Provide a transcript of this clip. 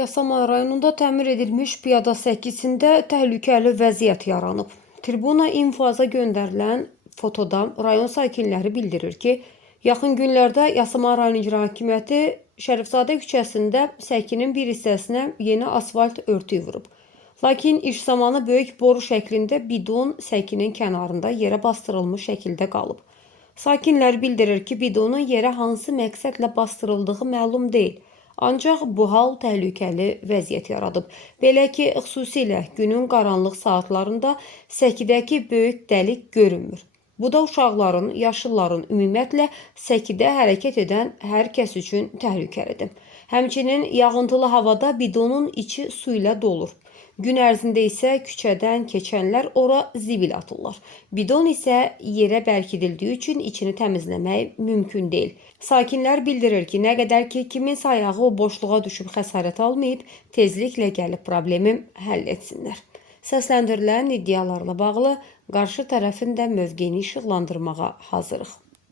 Yasamal rayonunda təmir edilmiş piyada səkisində təhlükəli vəziyyət yaranıb. Tribuna infoza göndərilən fotoda rayon sakinləri bildirir ki, yaxın günlərdə Yasamal rayon icra hakimiyyəti Şərifzadə küçəsində səkinin bir hissəsinə yeni asfalt örtüyü vurub. Lakin iş zamanı böyük boru şəklində bidon səkinin kənarında yerə bastırılmış şəkildə qalıb. Sakinlər bildirir ki, bidonun yerə hansı məqsədlə bastırıldığı məlum deyil. Ancaq bu hal təhlükəli vəziyyət yaradıb. Belə ki, xüsusilə günün qaranlıq saatlarında səkidəki böyük dəlik görünmür. Bu da uşaqların, yaşlıların, ümumiyyətlə səkidə hərəkət edən hər kəs üçün təhlükəlidir. Həmçinin yağıntılı havada bidonun içi su ilə dolur. Gün ərzində isə küçədən keçənlər ora zibil atırlar. Bidon isə yerə bərkidildiyi üçün içini təmizləmək mümkün deyil. Sakinlər bildirir ki, nə qədər ki, kiminsə ayağı o boşluğa düşüb xəsarət almayıb, tezliklə gəlib problemi həll etsinlər. Səsləndirilən iddialarla bağlı qarşı tərəfin də mövqeyini işıqlandırmağa hazırıq.